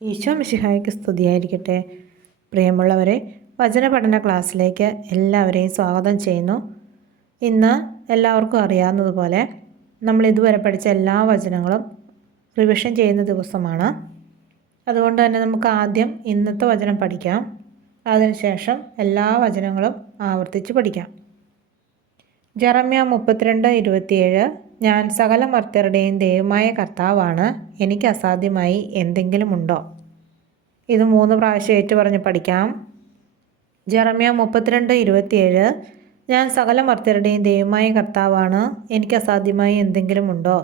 ഈശോ മിശിഹായ്ക്ക് സ്തുതിയായിരിക്കട്ടെ. പ്രിയമുള്ളവരെ, വചന പഠന ക്ലാസ്സിലേക്ക് എല്ലാവരെയും സ്വാഗതം ചെയ്യുന്നു. ഇന്ന് എല്ലാവർക്കും അറിയാവുന്നതുപോലെ നമ്മൾ ഇതുവരെ പഠിച്ച എല്ലാ വചനങ്ങളും റിവിഷൻ ചെയ്യുന്ന ദിവസമാണ്. അതുകൊണ്ട് തന്നെ നമുക്ക് ആദ്യം ഇന്നത്തെ വചനം പഠിക്കാം. അതിനുശേഷം എല്ലാ വചനങ്ങളും ആവർത്തിച്ച് പഠിക്കാം. ജെറമ്യ 32:27 ഞാൻ സകല മർത്യരുടെയും ദൈവമായ കർത്താവാണ്, എനിക്ക് അസാധ്യമായി എന്തെങ്കിലും ഉണ്ടോ? ഇത് 3 പ്രാവശ്യം ഏറ്റുപറഞ്ഞ് പഠിക്കാം. ജെറമ്യ 32:27 ഞാൻ സകല മർത്യരുടെയും ദൈവമായ കർത്താവാണ്, എനിക്ക് അസാധ്യമായി എന്തെങ്കിലും ഉണ്ടോ?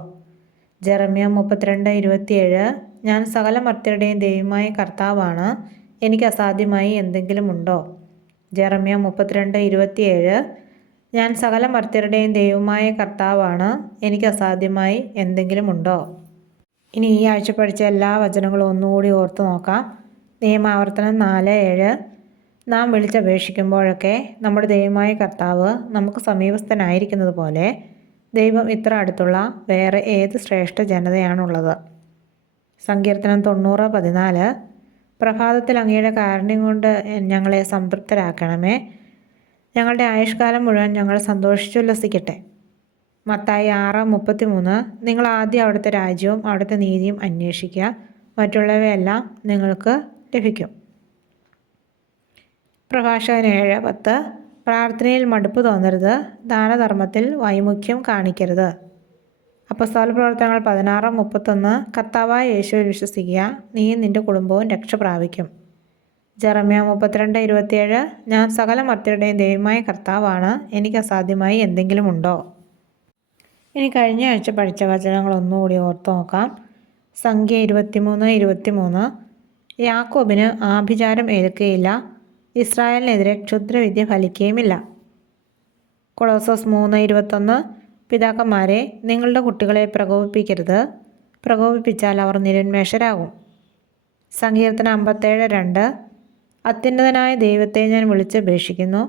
ജെറമ്യ 32:27 ഞാൻ സകല മർത്യരുടെയും ദൈവമായ കർത്താവാണ്, എനിക്ക് അസാധ്യമായി എന്തെങ്കിലും ഉണ്ടോ? ജെറമ്യ 32:27 ഞാൻ സകല മർത്യരുടെയും ദൈവമായ കർത്താവാണ്, എനിക്ക് അസാധ്യമായി എന്തെങ്കിലും ഉണ്ടോ? ഇനി ഈ ആഴ്ച പഠിച്ച എല്ലാ വചനങ്ങളും ഒന്നുകൂടി ഓർത്ത് നോക്കാം. നിയമാവർത്തനം 4:7 നാം വിളിച്ചപേക്ഷിക്കുമ്പോഴൊക്കെ നമ്മുടെ ദൈവമായ കർത്താവ് നമുക്ക് സമീപസ്ഥനായിരിക്കുന്നത് പോലെ ദൈവം ഇത്ര അടുത്തുള്ള വേറെ ഏത് ശ്രേഷ്ഠ ജനതയാണുള്ളത്? സങ്കീർത്തനം 90:14 പ്രഭാതത്തിൽ അങ്ങയുടെ കാരുണ്യം കൊണ്ട് ഞങ്ങളെ സംതൃപ്തരാക്കണമേ, ഞങ്ങളുടെ ആയുഷ്കാലം മുഴുവൻ ഞങ്ങൾ സന്തോഷിച്ചുല്ലസിക്കട്ടെ. മത്തായി 6:33 നിങ്ങൾ ആദ്യം അവിടുത്തെ രാജ്യവും അവിടുത്തെ നീതിയും അന്വേഷിക്കുക, മറ്റുള്ളവയെല്ലാം നിങ്ങൾക്ക് ലഭിക്കും. പ്രഭാഷകൻ 7:10 പ്രാർത്ഥനയിൽ മടുപ്പ് തോന്നരുത്, ദാനധർമ്മത്തിൽ വൈമുഖ്യം കാണിക്കരുത്. അപ്പോസ്തല പ്രവർത്തനങ്ങൾ 16:31 കർത്താവായ യേശുവിൽ വിശ്വസിക്കുക, നീയും നിന്റെ കുടുംബവും രക്ഷ പ്രാപിക്കും. ജെറമ്യ 32:27 ഞാൻ സകല മർത്യരുടെയും ദൈവമായ കർത്താവാണ്, എനിക്ക് അസാധ്യമായി എന്തെങ്കിലും ഉണ്ടോ? ഇനി കഴിഞ്ഞ ആഴ്ച പഠിച്ച വചനങ്ങൾ ഒന്നുകൂടി ഓർത്ത് നോക്കാം. സംഖ്യ 23:23 യാക്കോബിന് ആഭിചാരം ഏൽക്കുകയില്ല, ഇസ്രായേലിനെതിരെ ക്ഷുദ്രവിദ്യ ഫലിക്കുകയുമില്ല. കൊളോസോസ് 3:21 പിതാക്കന്മാരെ നിങ്ങളുടെ കുട്ടികളെ പ്രകോപിപ്പിക്കരുത്, പ്രകോപിപ്പിച്ചാൽ അവർ നിരുന്മേഷരാകും. സങ്കീർത്തനം 57:2 അത്യുന്നതനായ ദൈവത്തെ ഞാൻ വിളിച്ചപേക്ഷിക്കുന്നു,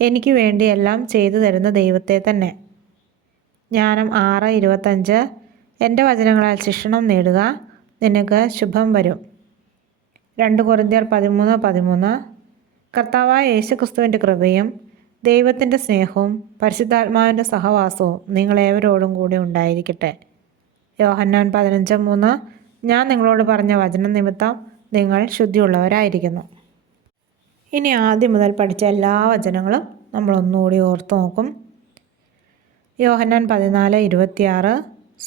എനിക്ക് വേണ്ടി എല്ലാം ചെയ്തു തരുന്ന ദൈവത്തെ തന്നെ. ജ്ഞാനം 6:25 എൻ്റെ വചനങ്ങളാൽ ശിക്ഷണം നേടുക, നിനക്ക് ശുഭം വരും. 2 കൊരിന്ത്യർ 13:13 കർത്താവായ യേശുക്രിസ്തുവിൻ്റെ കൃപയും ദൈവത്തിൻ്റെ സ്നേഹവും പരിശുദ്ധാത്മാവിൻ്റെ സഹവാസവും നിങ്ങളേവരോടും കൂടി ഉണ്ടായിരിക്കട്ടെ. യോഹന്നാൻ 15:3 ഞാൻ നിങ്ങളോട് പറഞ്ഞ വചനം നിമിത്തം നിങ്ങൾ ശുദ്ധിയുള്ളവരായിരിക്കുന്നു. ഇനി ആദ്യം മുതൽ പഠിച്ച എല്ലാ വചനങ്ങളും നമ്മൾ ഒന്നുകൂടി ഓർത്ത് നോക്കും. യോഹന്നാൻ 14:26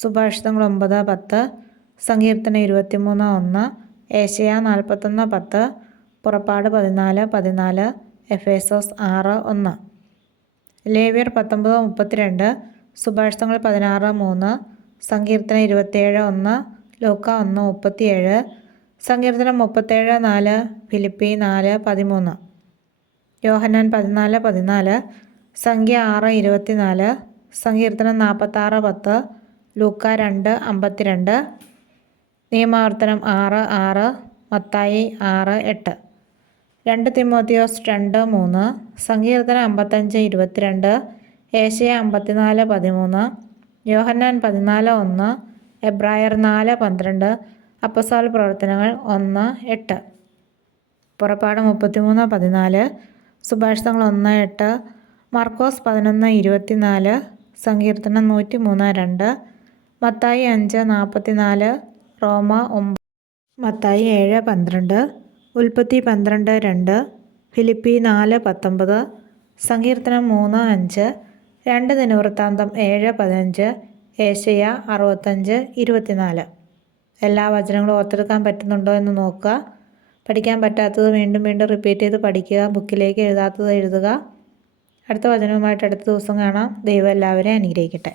സുഭാഷിതങ്ങൾ 9:10 സങ്കീർത്തനം 23:1 ഏശയ്യാ 41:10 പുറപ്പാട് 14:14 എഫേസോസ് 6:1 ലേവ്യർ 19:32 സുഭാഷിതങ്ങൾ 16:3 സങ്കീർത്തനം 27:1 ലൂക്ക 1:37 സങ്കീർത്തനം 37:4 ഫിലിപ്പി 4:13 യോഹന്നാൻ 14:14 സംഖ്യ 6:24 സങ്കീർത്തനം 46:10 ലൂക്ക 2:52 നിയമാവർത്തനം 6:6 മത്തായി 6:8 2 തിമോത്തിയോസ് 2:3 സങ്കീർത്തനം 55:22 ഏശയ്യാ 54:13 യോഹന്നാൻ 14:1 എബ്രായർ 4:12 അപ്പോസ്തല പ്രവർത്തനങ്ങൾ 1:8 പുറപ്പാട് 33:14 സുഭാഷിതങ്ങൾ 1:8 മർക്കോസ് 11:24 സങ്കീർത്തനം 103:2 മത്തായി 5:44 റോമ 9 മത്തായി 7:12 ഉൽപ്പത്തി 12:2 ഫിലിപ്പി 4:19 സങ്കീർത്തനം 3:5 2 ദിനവൃത്താന്തം 7:15 ഏശയ്യാ 65:24 എല്ലാ വചനങ്ങളും ഓർത്തെടുക്കാൻ പറ്റുന്നുണ്ടോ എന്ന് നോക്കുക. പഠിക്കാൻ പറ്റാത്തത് വീണ്ടും വീണ്ടും റിപ്പീറ്റ് ചെയ്ത് പഠിക്കുക. ബുക്കിലേക്ക് എഴുതാത്തത് എഴുതുക. അടുത്ത വചനവുമായിട്ട് അടുത്ത ദിവസം കാണാം. ദൈവം എല്ലാവരെയും അനുഗ്രഹിക്കട്ടെ.